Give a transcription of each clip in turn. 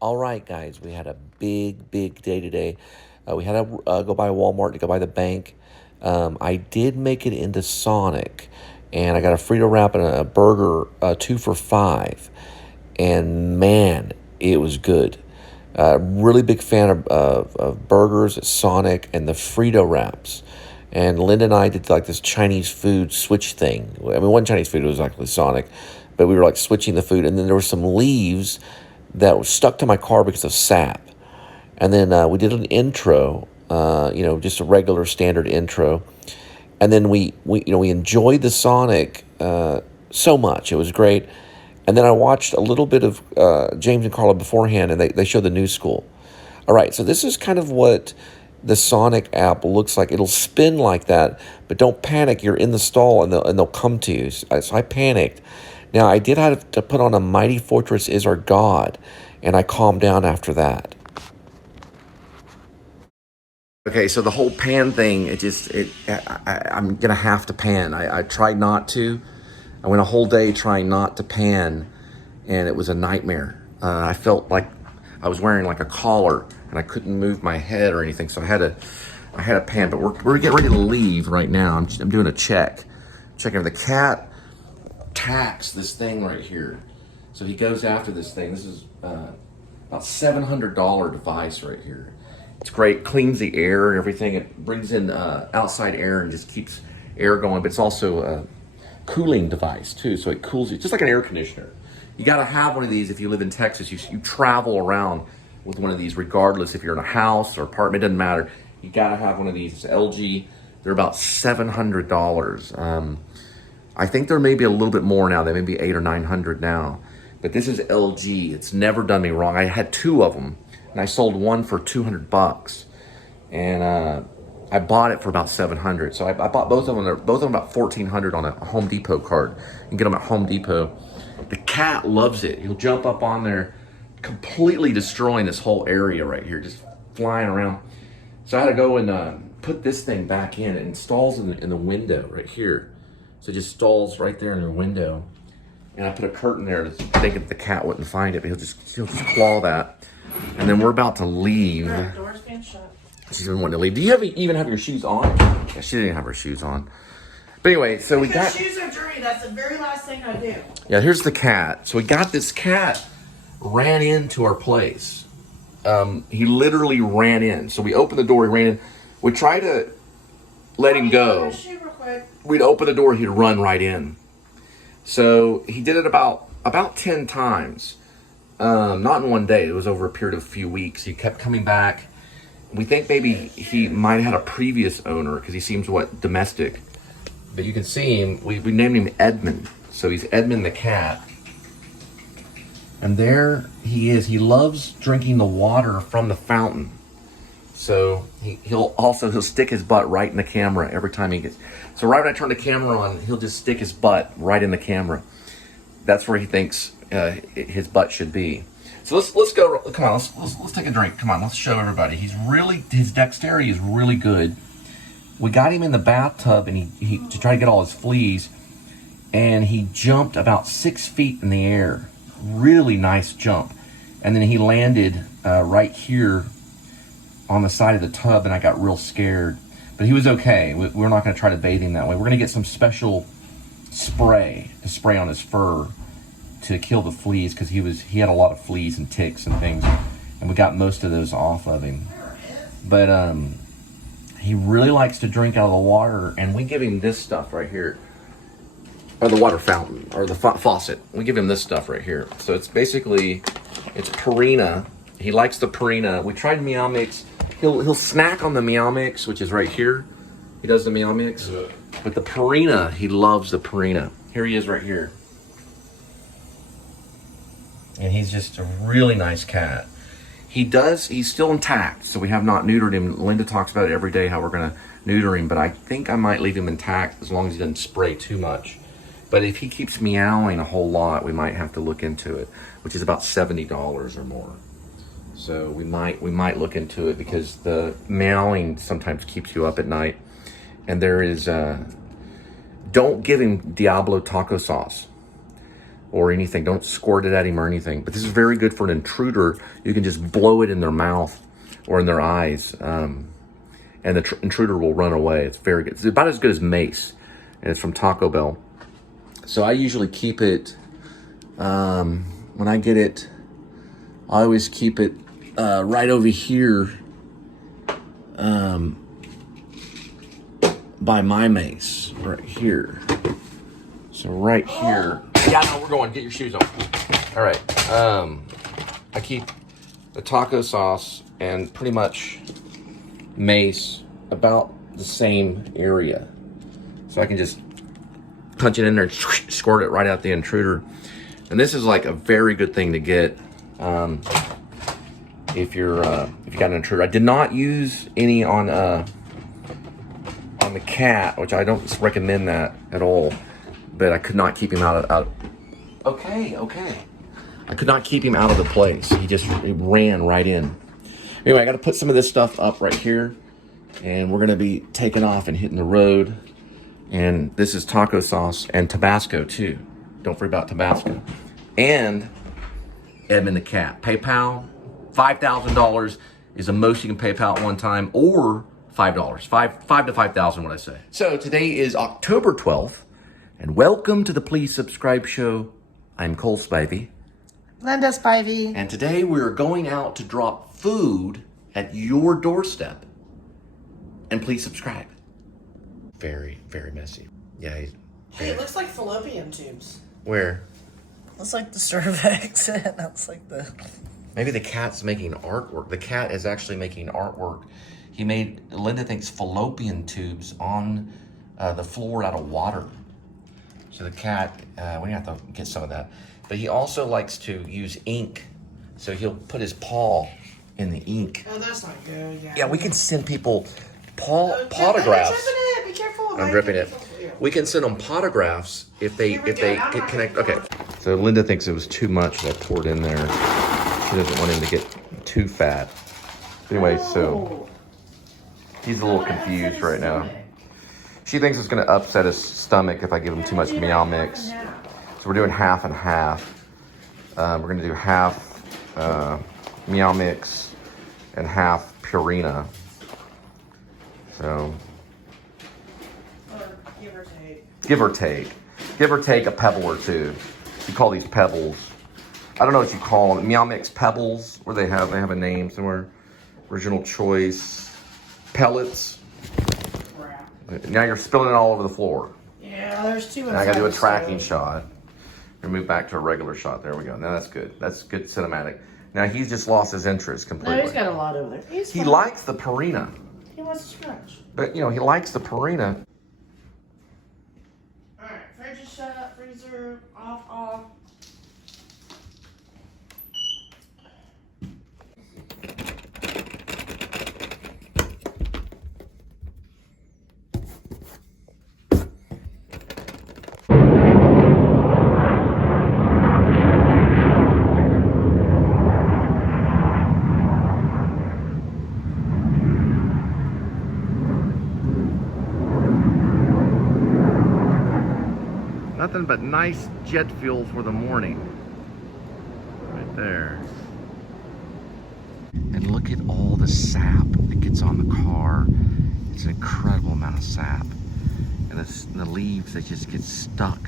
All right, guys, we had a big day today. We had to go by Walmart to go by the bank. I did make it into Sonic, and I got a Frito wrap and a burger, 2 for $5. And man, it was good. Really big fan of burgers at Sonic and the Frito wraps. And Linda and I did like this Chinese food switch thing. I mean, one Chinese food was actually Sonic, but we were like switching the food. And then there were some leaves that were stuck to my car because of sap. And then we did an intro, just a regular standard intro. And then we enjoyed the Sonic so much. It was great. And then I watched a little bit of James and Carla beforehand, and they showed the new school. All right, so this is kind of what the Sonic app looks like. It'll spin like that, but don't panic. You're in the stall, and they'll come to you. So I panicked. Now, I did have to put on a Mighty Fortress is Our God, and I calmed down after that. Okay, so the whole pan thing, I'm going to have to pan. I tried not to. I went a whole day trying not to pan, and it was a nightmare. I felt like I was wearing like a collar, and I couldn't move my head or anything, so I had a pan. But we're getting ready to leave right now. I'm doing a check. Checking if the cat attacks this thing right here. So he goes after this thing. This is about $700 device right here. It's great, cleans the air and everything. It brings in outside air and just keeps air going, but it's also a cooling device too, so it cools you, just like an air conditioner. You gotta have one of these if you live in Texas. You travel around with one of these regardless if you're in a house or apartment, it doesn't matter. You gotta have one of these. It's LG. They're about $700. I think there may be a little bit more now. They may be $800 or $900 now. But this is LG. It's never done me wrong. I had 2 of them, and I sold one for $200. And I bought it for about $700. So I bought both of them. They're both of them about $1,400 on a Home Depot card. You can get them at Home Depot. The cat loves it. He'll jump up on there, completely destroying this whole area right here, just flying around. So I had to go and put this thing back in. It installs in the window right here. So it just stalls right there in the window. And I put a curtain there to think that the cat wouldn't find it, but he'll just claw that. And then we're about to leave. Door's being shut. She's been wanting to leave. Do you even have your shoes on? Yeah, she didn't have her shoes on. But anyway, so we got... shoes are dirty. That's the very last thing I do. Yeah, here's the cat. So we got this cat ran into our place. He literally ran in. So we opened the door, he ran in. We tried to let him go. We'd open the door, he'd run right in. So he did it about 10 times. Not in one day. It was over a period of a few weeks. He kept coming back. We think maybe he might have had a previous owner because he seems domestic. But you can see him. We named him Edmund. So he's Edmund the cat. And there he is. He loves drinking the water from the fountain. So he'll stick his butt right in the camera every time he gets. So right when I turn the camera on, he'll just stick his butt right in the camera. That's where he thinks his butt should be. So let's go. Come on, let's take a drink. Come on, let's show everybody. His dexterity is really good. We got him in the bathtub and he to try to get all his fleas, and he jumped about 6 feet in the air. Really nice jump, and then he landed right here on the side of the tub, and I got real scared. But he was okay. We're not going to try to bathe him that way. We're going to get some special spray to spray on his fur to kill the fleas, because he had a lot of fleas and ticks and things, and we got most of those off of him. But he really likes to drink out of the water, and we give him this stuff right here, or the water fountain, or the faucet. We give him this stuff right here. So it's Purina. He likes the Purina. We tried Meow Mix. He'll snack on the Meow Mix, which is right here. He does the Meow Mix. But the Purina, he loves the Purina. Here he is right here. And he's just a really nice cat. He's still intact, so we have not neutered him. Linda talks about it every day, how we're gonna neuter him, but I think I might leave him intact as long as he doesn't spray too much. But if he keeps meowing a whole lot, we might have to look into it, which is about $70 or more. So we might look into it, because the meowing sometimes keeps you up at night. And there is, don't give him Diablo taco sauce. or anything. Don't squirt it at him or anything. But this is very good for an intruder. You can just blow it in their mouth or in their eyes, and the intruder will run away. It's very good. It's about as good as mace, and it's from Taco Bell. So I usually keep it, when I get it, I always keep it right over here by my mace, right here. So right here. Yeah, no, we're going. Get your shoes on. All right. I keep the taco sauce and pretty much mace about the same area. So I can just punch it in there and squirt it right out the intruder. And this is like a very good thing to get if you got an intruder. I did not use any on the cat, which I don't recommend that at all. But I could not keep him out. Okay. I could not keep him out of the place. He ran right in. Anyway, I got to put some of this stuff up right here, and we're gonna be taking off and hitting the road. And this is taco sauce and Tabasco too. Don't forget about Tabasco. And Edmund the cat. PayPal, $5,000 is the most you can PayPal at one time, or $5. $5 to $5,000, what I say. So today is October 12th. And welcome to the Please Subscribe show. I'm Cole Spivey. Linda Spivey. And today we're going out to drop food at your doorstep. And please subscribe. Very, very messy. Yeah. Hey, it looks like fallopian tubes. Where? Looks like the cervix. That's like the... Maybe the cat's making artwork. The cat is actually making artwork. He made, Linda thinks, fallopian tubes on the floor out of water. So the cat, we have to get some of that. But he also likes to use ink. So he'll put his paw in the ink. Oh, that's not good. Yeah, we can send people autographs. potographs. Be careful. I'm ripping it. We can send them potographs if they get connected. Okay. So Linda thinks it was too much that I poured in there. She doesn't want him to get too fat. Anyway, so he's a little confused right now. She thinks it's going to upset his stomach if I give him too much meow mix. So we're doing half and half. We're going to do half meow mix and half Purina. So give or take a pebble or two. You call these pebbles. I don't know what you call them. Meow mix pebbles, where they have a name somewhere. Original choice pellets. Now you're spilling it all over the floor. Yeah, there's two. And I gotta do a tracking shot. And move back to a regular shot. There we go. Now that's good. That's good cinematic. Now he's just lost his interest completely. No, he's got a lot over there. He likes the Purina. He wants to scratch. But he likes the Purina. Alright, fridge is shut, freezer off. Nothing but nice jet fuel for the morning. Right there. And look at all the sap that gets on the car. It's an incredible amount of sap. And the leaves that just get stuck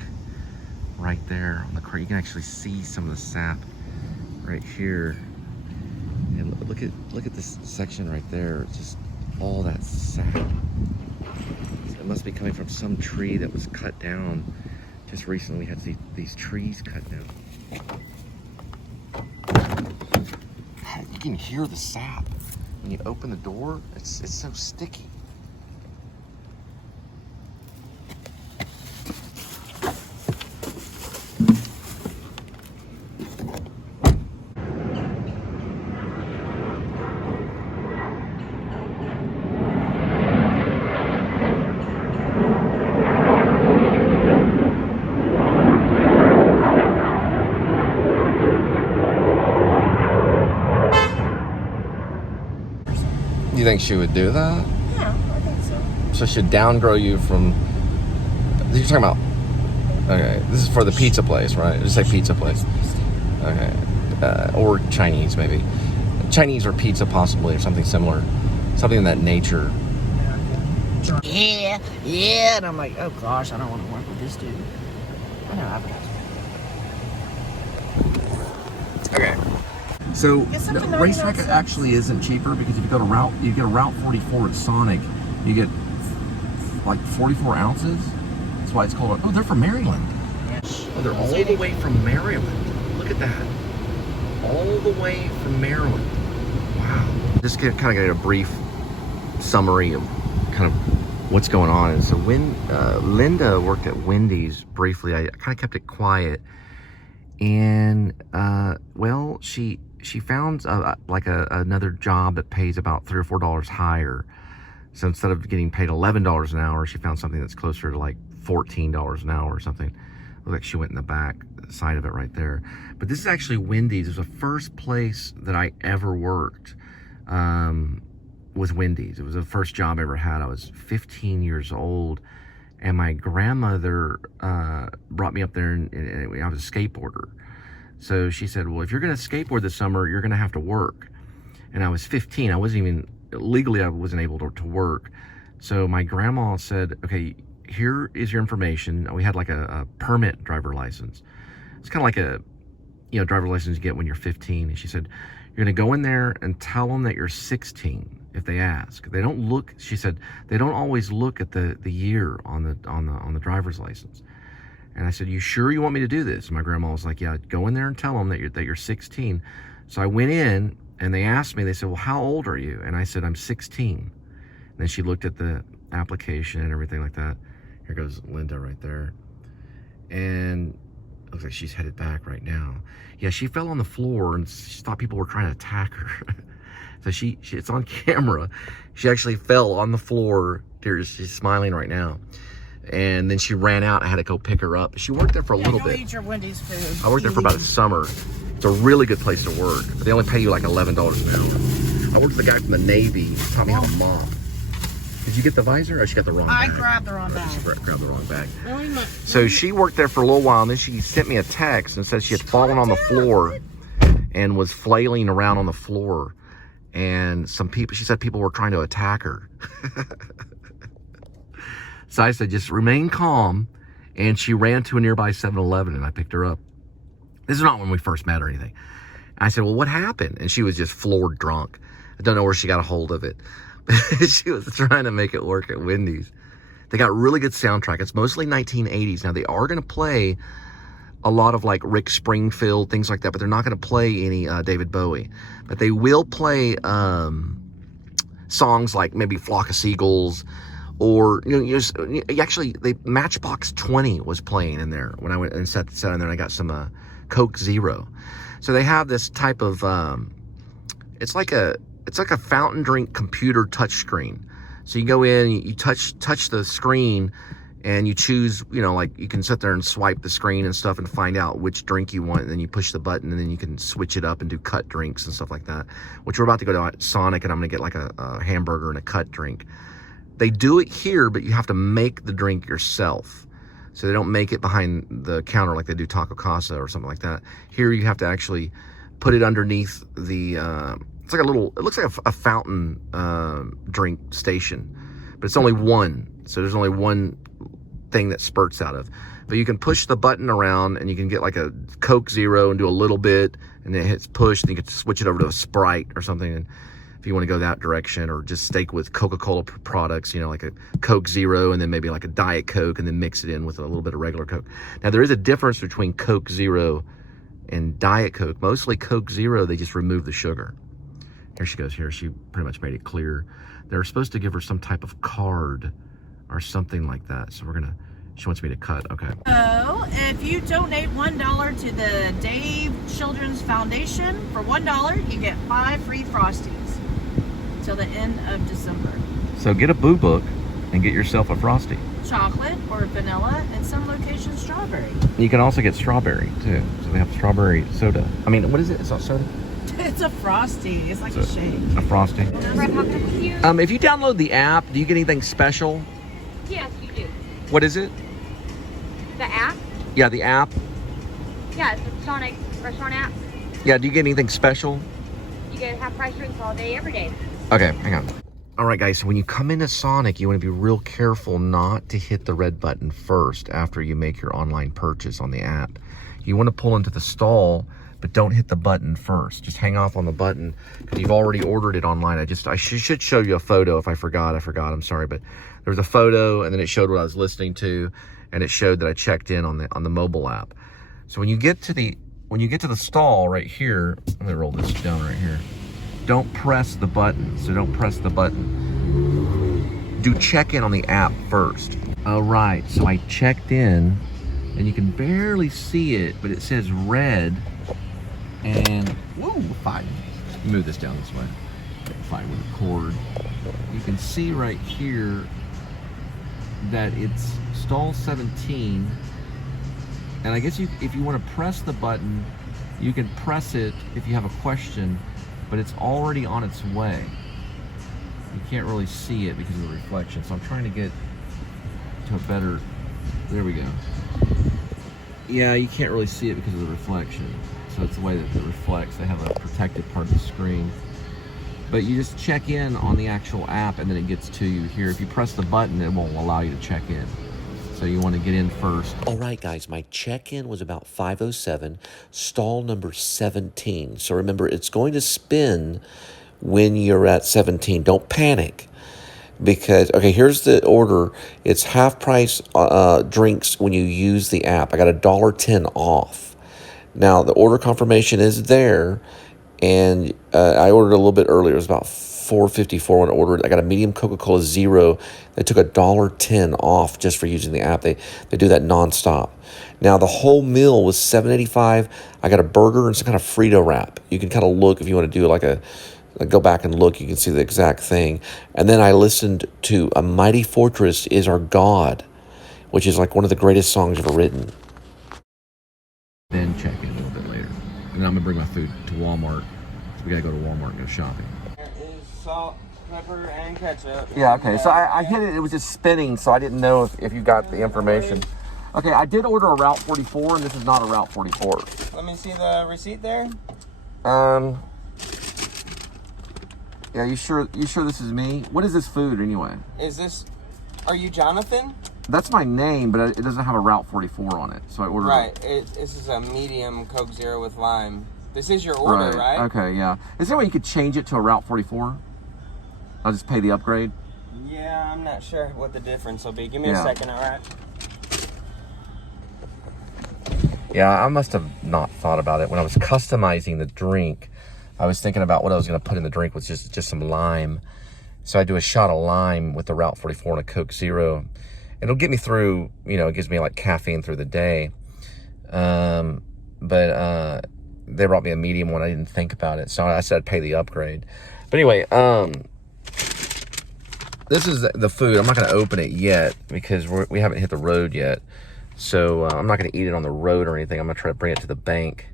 right there on the car. You can actually see some of the sap right here. And look at this section right there. It's just all that sap. So it must be coming from some tree that was cut down. Just recently had these trees cut down. You can hear the sap when you open the door. It's so sticky. You think she would do that? Yeah, I think so. So she'd downgrow you from... You're talking about Okay, this is for the pizza place, right? Just say pizza place. Okay, or Chinese maybe. Chinese or pizza possibly, or something similar, something in that nature. Yeah, yeah, and I'm like, oh gosh, I don't want to work with this dude. I know advertising. Okay. So the racetrack actually isn't cheaper because if you go to you get a Route 44 at Sonic, you get like 44 ounces. That's why it's called. Oh, they're from Maryland. Oh, they're all the way from Maryland. Look at that. All the way from Maryland. Wow. Just kind of get a brief summary of kind of what's going on. And so when Linda worked at Wendy's briefly, I kind of kept it quiet. And well, she found another job that pays about $3 or $4 higher. So instead of getting paid $11 an hour, she found something that's closer to like $14 an hour or something. Looked like she went in the back side of it right there. But this is actually Wendy's. It was the first place that I ever worked was Wendy's. It was the first job I ever had. I was 15 years old, and my grandmother brought me up there, and I was a skateboarder. So she said, well, if you're going to skateboard this summer, you're going to have to work. And I was 15. I wasn't even, legally I wasn't able to work. So my grandma said, okay, here is your information. We had like a permit driver license. It's kind of like a, driver license you get when you're 15. And she said, you're going to go in there and tell them that you're 16 if they ask. They don't look, she said, they don't always look at the year on the driver's license. And I said, you sure you want me to do this? And my grandma was like, yeah, go in there and tell them that you're 16. So I went in and they asked me, they said, well, how old are you? And I said, I'm 16. And then she looked at the application and everything like that. Here goes Linda right there. And it looks like she's headed back right now. Yeah, she fell on the floor and she thought people were trying to attack her. So she it's on camera. She actually fell on the floor. She's smiling right now. And then she ran out. I had to go pick her up. She worked there for a little bit. Eat your Wendy's food. I worked there for about a summer. It's a really good place to work. But they only pay you like $11 an hour. I worked with a guy from the Navy. He taught me how to mop. Did you get the visor? Or she got the wrong bag? I grabbed the wrong bag. She grabbed the wrong bag. So she worked there for a little while, and then she sent me a text and said she had fallen on the floor and was flailing around on the floor. And she said people were trying to attack her. So I said, just remain calm. And she ran to a nearby 7-Eleven and I picked her up. This is not when we first met or anything. I said, well, what happened? And she was just floored drunk. I don't know where she got a hold of it. She was trying to make it work at Wendy's. They got really good soundtrack. It's mostly 1980s. Now, they are going to play a lot of like Rick Springfield, things like that, but they're not going to play any David Bowie. But they will play songs like maybe Flock of Seagulls, or actually, Matchbox 20 was playing in there when I went and sat in there. And I got some Coke Zero. So they have this type of it's like a fountain drink computer touchscreen. So you go in, you touch the screen, and you choose, like you can sit there and swipe the screen and stuff and find out which drink you want, and then you push the button, and then you can switch it up and do cut drinks and stuff like that, which we're about to go to Sonic, and I'm going to get like a hamburger and a cut drink. They do it here, but you have to make the drink yourself. So they don't make it behind the counter like they do Taco Casa or something like that. Here you have to actually put it underneath the, it's like it looks like a fountain drink station, but it's only one. So there's only one thing that spurts out of. But you can push the button around and you can get like a Coke Zero and do a little bit, and then it hits push, then you can switch it over to a Sprite or something. And if you want to go that direction, or just stick with Coca-Cola products, like a Coke Zero and then maybe like a Diet Coke and then mix it in with a little bit of regular Coke. Now, there is a difference between Coke Zero and Diet Coke. Mostly Coke Zero, they just remove the sugar. Here she goes. Here, she pretty much made it clear. They're supposed to give her some type of card or something like that. So she wants me to cut. Okay. So, if you donate $1 to the Dave Children's Foundation, for $1, you get 5 free Frosties till the end of December. So get a Boo Book and get yourself a Frosty. Chocolate or vanilla, and some locations strawberry. You can also get strawberry too. So they have strawberry soda. I mean, what is it? It's not soda? It's a Frosty. It's like a shake. A Frosty. If you download the app, do you get anything special? Yes, you do. What is it? The app? Yeah, the app. Yeah, it's a Sonic restaurant app. Yeah, do you get anything special? You get half price drinks all day, every day. Okay, hang on. All right, guys, so when you come into Sonic, you want to be real careful not to hit the red button first after you make your online purchase on the app. You want to pull into the stall, but don't hit the button first. Just hang off on the button because you've already ordered it online. I should show you a photo. If I forgot, I'm sorry, but there was a photo and then it showed what I was listening to, and it showed that I checked in on the mobile app. So when you get to the stall right here, I'm gonna roll this down right here. Don't press the button. So don't press the button. Do check in on the app first. All right, so I checked in, and you can barely see it, but it says red. And whoa, fine. Move this down this way. Fine with the cord. You can see right here that it's stall 17. And I guess if you want to press the button, you can press it if you have a question, but it's already on its way. You can't really see it because of the reflection. So I'm trying to get to a better, there we go. Yeah, you can't really see it because of the reflection. So it's the way that it reflects. They have a protected part of the screen. But you just check in on the actual app and then it gets to you here. If you press the button, it won't allow you to check in. So you want to get in first. All right, guys, my check-in was about 5:07, stall number 17. So remember, it's going to spin when you're at 17. Don't panic. Because, okay, here's the order. It's half price drinks when you use the app. I got $1.10 off. Now, the order confirmation is there, and I ordered a little bit earlier. It was about $4.54 when I ordered. I got a medium Coca-Cola Zero. They took $1.10 off just for using the app. They do that nonstop. Now, the whole meal was $7.85. I got a burger and some kind of Frito wrap. You can kind of look if you want to do go back and look. You can see the exact thing. And then I listened to A Mighty Fortress Is Our God, which is like one of the greatest songs ever written. Then check in a little bit later. And then I'm going to bring my food to Walmart. So we got to go to Walmart and go shopping. There is salt, pepper, and ketchup. Yeah, okay. So I hit it. It was just spinning, so I didn't know if you got the information. Okay, I did order a Route 44, and this is not a Route 44. Let me see the receipt there. Yeah, you sure this is me? What is this food anyway? Are you Jonathan? That's my name, but it doesn't have a Route 44 on it. So I ordered Right. This is a medium Coke Zero with lime. This is your order, right? Okay, yeah. Is there a way you could change it to a Route 44? I'll just pay the upgrade? Yeah, I'm not sure what the difference will be. Give me a second, all right? Yeah, I must have not thought about it. When I was customizing the drink, I was thinking about what I was going to put in the drink was just some lime. So I do a shot of lime with the Route 44 and a Coke Zero. It'll get me through, it gives me like caffeine through the day. But they brought me a medium one. I didn't think about it. So I said I'd pay the upgrade. But anyway, this is the food. I'm not going to open it yet because we haven't hit the road yet. So I'm not going to eat it on the road or anything. I'm going to try to bring it to the bank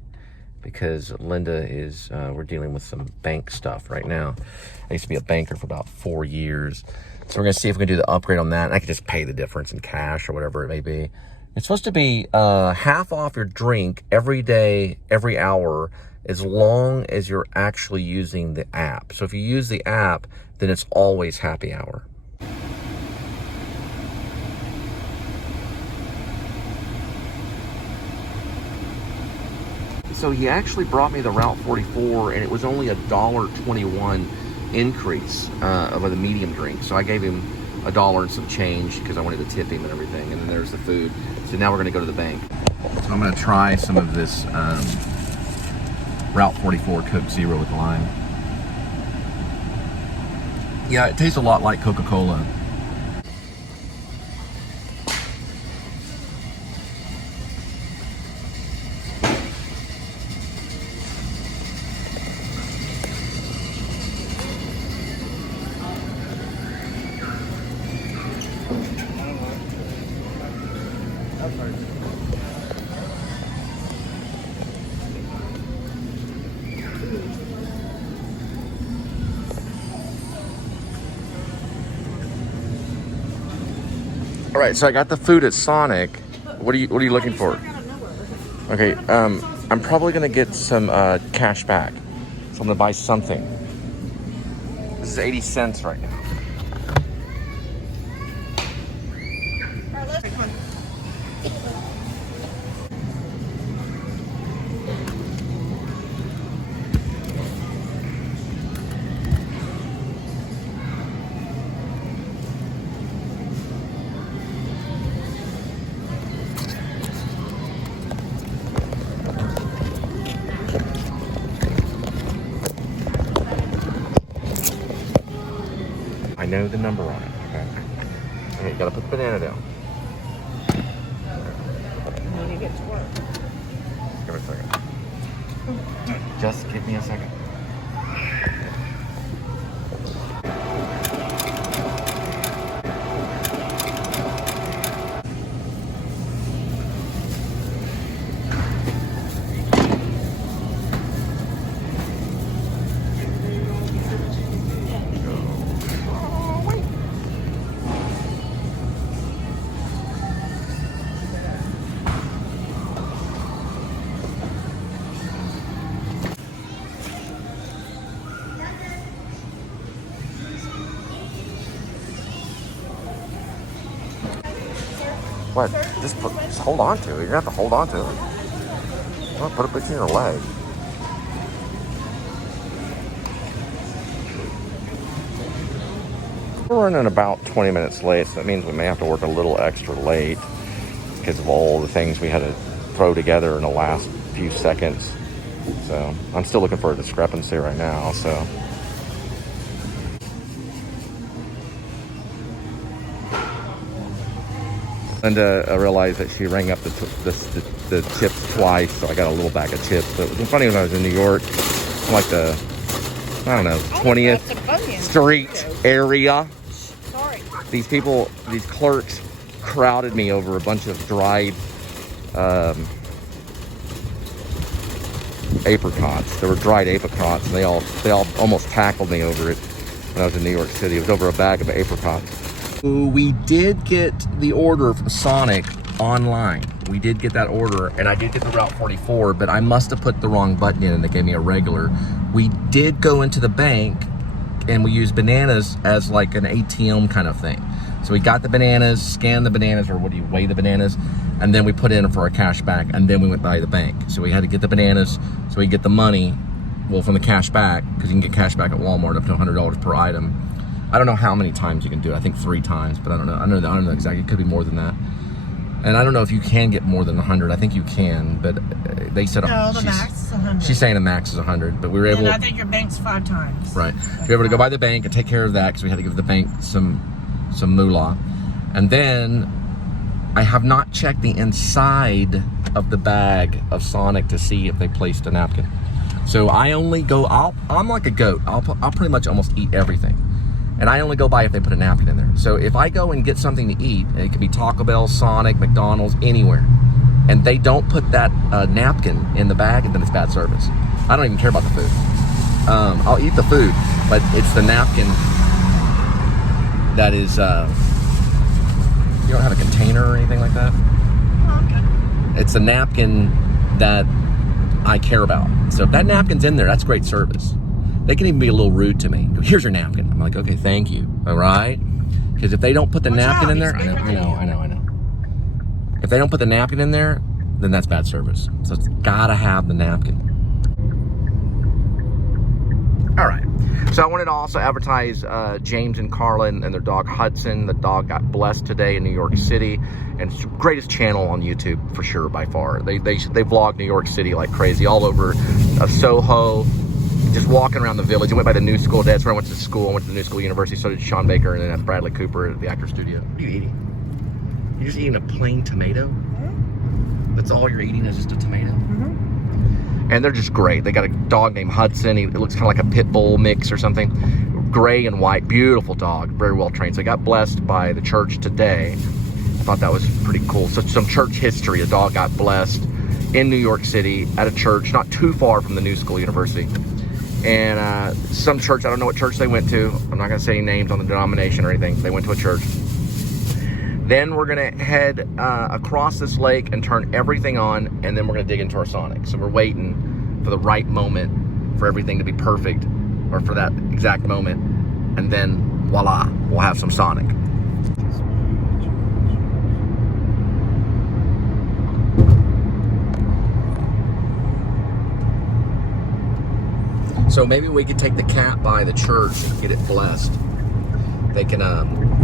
because Linda is, we're dealing with some bank stuff right now. I used to be a banker for about 4 years. So we're going to see if we can do the upgrade on that. And I can just pay the difference in cash or whatever it may be. It's supposed to be half off your drink every day, every hour, as long as you're actually using the app. So if you use the app, then it's always happy hour. So he actually brought me the Route 44, and it was only $1.21 increase of the medium drink. So I gave him $1 and some change because I wanted to tip him and everything. And then there's the food. So now we're going to go to the bank. So I'm going to try some of this Route 44 Coke Zero with lime. Yeah, it tastes a lot like Coca-Cola. All right, so I got the food at Sonic. What are you looking for? Okay, I'm probably gonna get some cash back. So I'm gonna buy something. This is 80 cents right now. I know the number on it. Okay, you gotta put the banana down. When you get to work. Give me a second. Just give me a second. What? Just hold on to it. You're gonna have to hold on to it. Well, put it between your leg. We're running about 20 minutes late, so that means we may have to work a little extra late because of all the things we had to throw together in the last few seconds. So I'm still looking for a discrepancy right now. So. Linda realized that she rang up the chips twice, so I got a little bag of chips. But it was funny when I was in New York, like the, I don't know, 20th Street area. Sorry. These people, these clerks crowded me over a bunch of dried apricots. There were dried apricots, and they all almost tackled me over it when I was in New York City. It was over a bag of apricots. We did get the order from Sonic online. We did get that order, and I did get the Route 44, but I must have put the wrong button in and they gave me a regular. We did go into the bank and we used bananas as like an ATM kind of thing. So we got the bananas, scanned the bananas, or what do you weigh the bananas, and then we put in for our cash back, and then we went by the bank. So we had to get the bananas so we get the money, well, from the cash back, because you can get cash back at Walmart up to $100 per item. I don't know how many times you can do it. I think 3 times, but I don't know. I don't know exactly. It could be more than that. And I don't know if you can get more than 100. I think you can, but they said no, the max is 100. She's saying the max is 100, but we were able. And I think your bank's 5 times. Right. We were able to go by the bank and take care of that because we had to give the bank some moolah, and then I have not checked the inside of the bag of Sonic to see if they placed a napkin. So I only go. I'm like a goat. I'll pretty much almost eat everything. And I only go by if they put a napkin in there. So if I go and get something to eat, and it could be Taco Bell, Sonic, McDonald's, anywhere, and they don't put that napkin in the bag, and then it's bad service. I don't even care about the food. I'll eat the food, but it's the napkin that is, you don't have a container or anything like that? Okay. It's a napkin that I care about. So if that napkin's in there, that's great service. They can even be a little rude to me. Here's your napkin. I'm like, okay, thank you. All right? Because if they don't put the napkin in there, I know. If they don't put the napkin in there, then that's bad service. So it's gotta have the napkin. All right. So I wanted to also advertise James and Carlin and their dog Hudson. The dog got blessed today in New York City, and it's the greatest channel on YouTube for sure by far. They vlog New York City like crazy, all over Soho. Just walking around the village. I went by the new school. That's where I went to school. I went to the new school university. So did Sean Baker, and then that's Bradley Cooper at the actor studio. What are you eating? You're just eating a plain tomato? Mm-hmm. That's all you're eating is just a tomato? Mm-hmm. And they're just great. They got a dog named Hudson. It looks kind of like a pit bull mix or something. Gray and white. Beautiful dog. Very well trained. So I got blessed by the church today. I thought that was pretty cool. So some church history. A dog got blessed in New York City at a church not too far from the new school university. And some church, I don't know what church they went to. I'm not going to say names on the denomination or anything. They went to a church. Then we're gonna head across this lake and turn everything on, and then we're gonna dig into our Sonic. So we're waiting for the right moment for everything to be perfect, or for that exact moment, and then voila, we'll have some Sonic. So maybe we could take the cat by the church and get it blessed. They can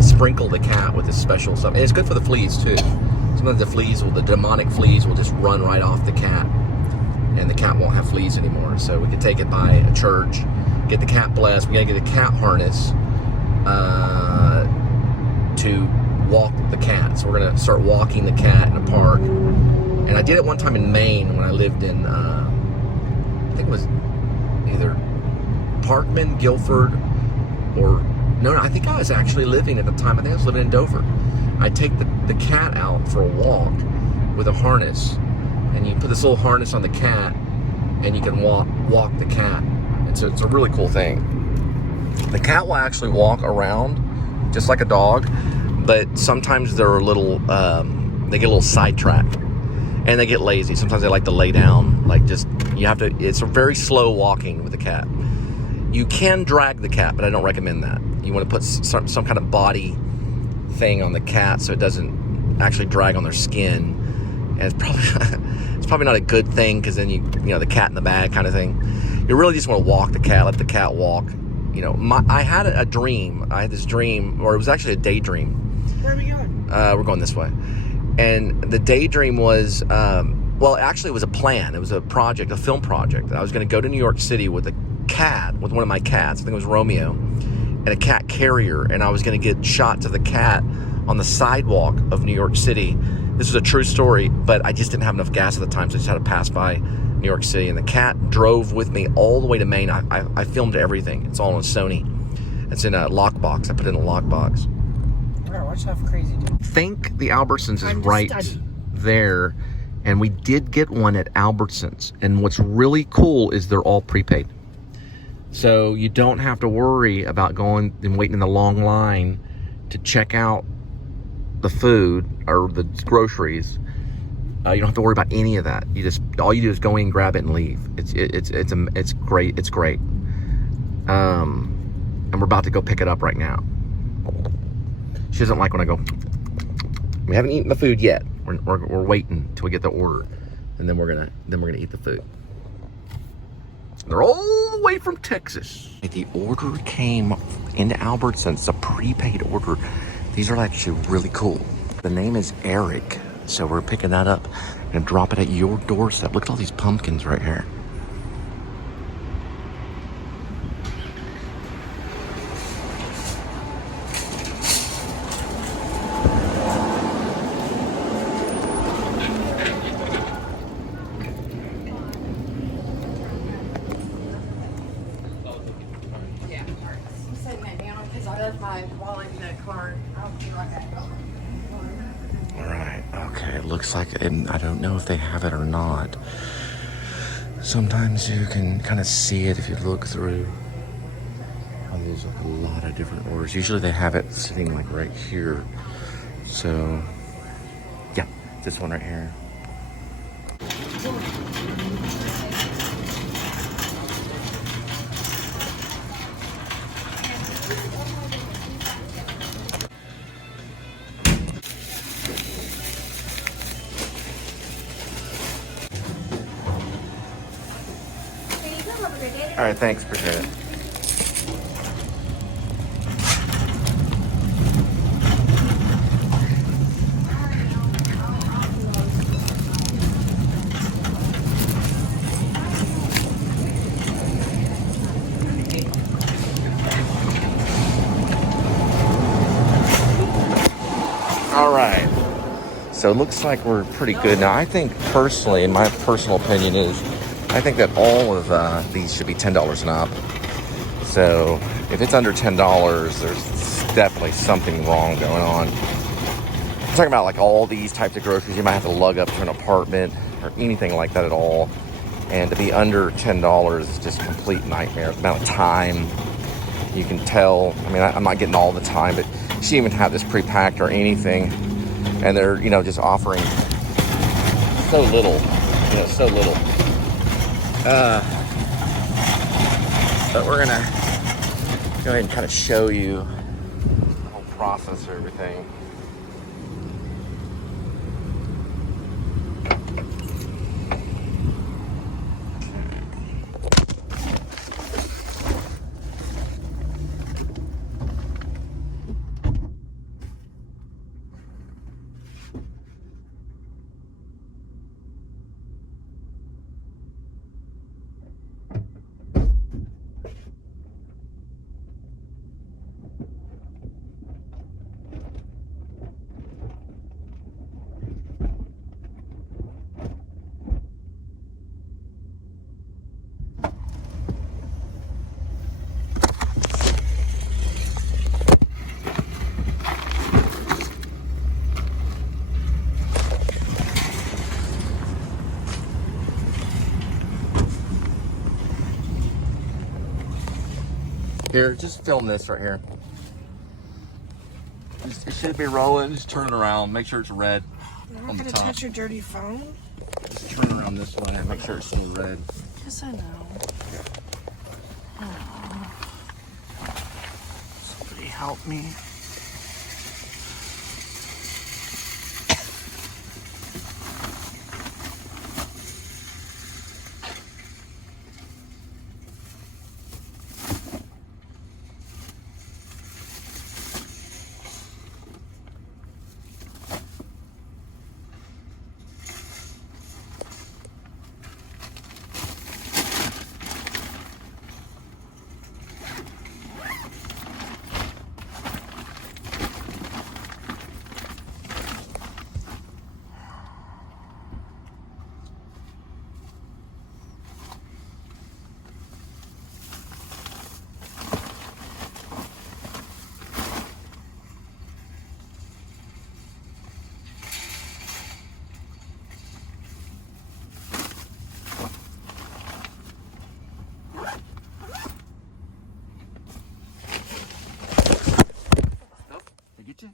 sprinkle the cat with this special stuff. And it's good for the fleas too. Sometimes the demonic fleas will just run right off the cat, and the cat won't have fleas anymore. So we could take it by a church, get the cat blessed. We gotta get a cat harness to walk the cat. So we're gonna start walking the cat in a park. And I did it one time in Maine when I lived in, I think it was either Parkman, Guilford, or no, I think I was actually living at the time. I think I was living in Dover. I take the cat out for a walk with a harness, and you put this little harness on the cat, and you can walk the cat. It's a really cool thing. The cat will actually walk around just like a dog, but sometimes they're a little, they get a little sidetracked, and they get lazy. Sometimes they like to lay down, it's a very slow walking with the cat. You can drag the cat, but I don't recommend that. You want to put some kind of body thing on the cat so it doesn't actually drag on their skin. And it's probably not a good thing, because then you know, the cat in the bag kind of thing. You really just want to walk the cat, let the cat walk. You know, I had a dream. I had this dream, or it was actually a daydream. Where are we going? We're going this way. And the daydream was, well, actually it was a plan. It was a project, a film project. I was going to go to New York City with a cat, with one of my cats. I think it was Romeo, and a cat carrier. And I was going to get shots of the cat on the sidewalk of New York City. This was a true story, but I just didn't have enough gas at the time, so I just had to pass by New York City. And the cat drove with me all the way to Maine. I filmed everything. It's all on Sony. It's in a lockbox. I put it in a lockbox. Watch how crazy, dude. I think the Albertsons is right there, and we did get one at Albertsons. And what's really cool is they're all prepaid. So you don't have to worry about going and waiting in the long line to check out the food or the groceries. You don't have to worry about any of that. All you do is go in, grab it, and leave. It's great. It's great. And we're about to go pick it up right now. She doesn't like when I go. We haven't eaten the food yet. We're waiting till we get the order, and then we're gonna eat the food. They're all the way from Texas. The order came into Albertsons. It's a prepaid order. These are actually really cool. The name is Eric, so we're picking that up and drop it at your doorstep. Look at all these pumpkins right here. Alright, okay, it looks like, and I don't know if they have it or not. Sometimes you can kind of see it if you look through. Oh, there's like a lot of different orders. Usually they have it sitting like right here. So, yeah, this one right here. All right, thanks, appreciate it. All right, so it looks like we're pretty good. Now, I think personally, my personal opinion is, I think that all of these should be $10 and up. So if it's under $10, there's definitely something wrong going on. I'm talking about like all these types of groceries. You might have to lug up to an apartment or anything like that at all. And to be under $10 is just a complete nightmare. The amount of time you can tell. I mean, I'm not getting all the time, but she didn't even have this pre-packed or anything. and they're, you know, just offering so little, you know, so little. But we're gonna go ahead and kind of show you the whole process of everything. Here, just film this right here. It should be rolling. Just turn it around. Make sure it's red. I'm not gonna touch your dirty phone. Just turn around this way and make sure it's still red. Yes, I know. Oh. Somebody help me.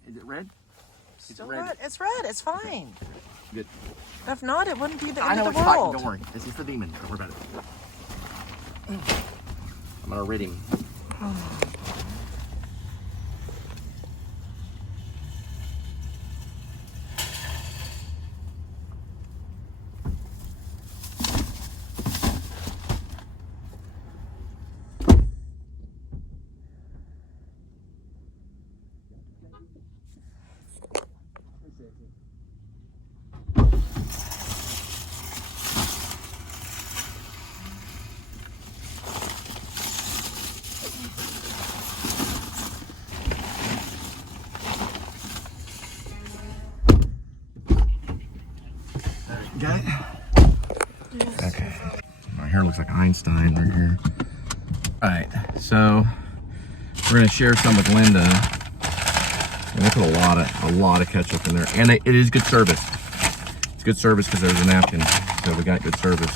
Is it red? Still red. It's red. It's fine. Good. If not, it wouldn't be the I end know of it's the hot. world. Don't worry. This is for demon. Don't worry about it. I'm gonna rid him. Got it? Yes. Okay. My hair looks like Einstein right here. Alright, so we're gonna share some with Linda. And they put a lot of ketchup in there. And it is good service. It's good service because there's a napkin. So we got good service.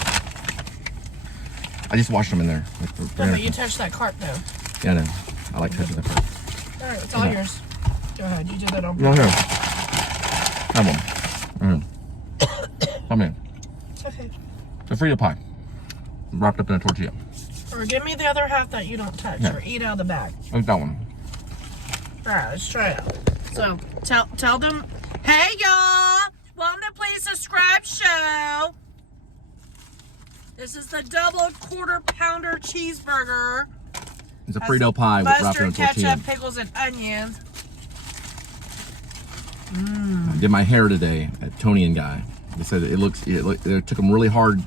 I just washed them in there. No, but you touched that cart though. Yeah, I know. I like touching the cart. Alright, it's all yours. Go ahead, you did that on No, purpose. here. Have one. Come in. Okay. It's a Frito pie. Wrapped up in a tortilla. Or give me the other half that you don't touch, Yeah. or eat out of the bag. Like that one. Alright, let's try it out. So, tell them, hey y'all! Welcome to Please Subscribe Show! This is the double quarter pounder cheeseburger. It's a Frito pie with wrapped in a Mustard, tortilla. ketchup, pickles, and onions. I did my hair today at Tony and Guy. They said it took them really hard.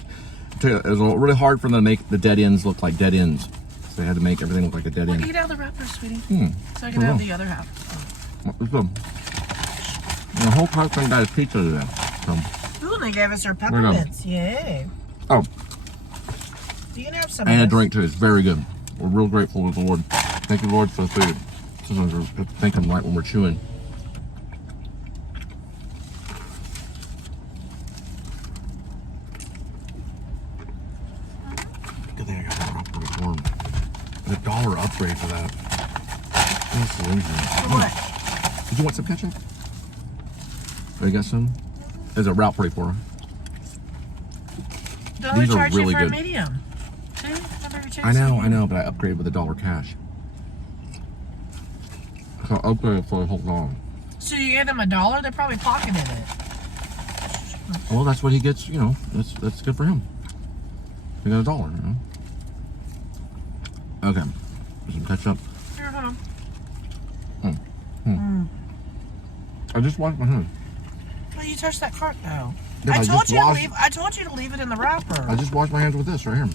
It was really hard for them to make the dead ends look like dead ends. So they had to make everything look like a dead Well, end. eat out of the wrapper, sweetie. So I can Oh, have wow. the other half. It's good. And the whole person got his pizza today. So, Ooh, and they gave us our go. peppermints. Yay. oh, You can have some and a of this. drink too. It's very good. We're real grateful to the Lord. Thank you, Lord, for the food. Sometimes we're thinking right when we're chewing. Good thing I got that upgrade for him. A $1 upgrade for that. That's amazing. For what? Did you want some ketchup? I guess some. There's a route 44. They only These are charge really you for good. a medium. See? I know, but I upgraded with $1 cash. So I upgraded for a whole $1. So you gave them $1? They probably pocketed it. Well, that's what he gets, you know. That's good for him. He got $1, you know. Okay. Some ketchup. Here, hold on. I just washed my hands. Well, you touched that cart though. Yeah, I told just you to washed- leave. I told you to leave it in the wrapper. I just washed my hands with this right here.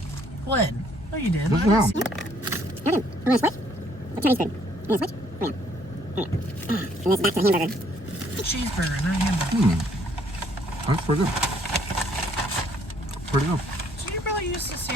When? No, you didn't. Just I now. didn't see- Cheeseburger, not hamburger. That's pretty good. Pretty good. So you really used to see